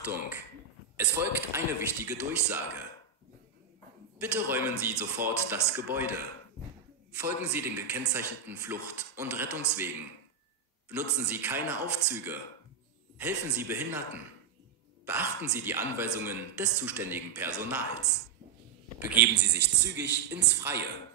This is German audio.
Achtung! Es folgt eine wichtige Durchsage. Bitte räumen Sie sofort das Gebäude. Folgen Sie den gekennzeichneten Flucht- und Rettungswegen. Benutzen Sie keine Aufzüge. Helfen Sie Behinderten. Beachten Sie die Anweisungen des zuständigen Personals. Begeben Sie sich zügig ins Freie.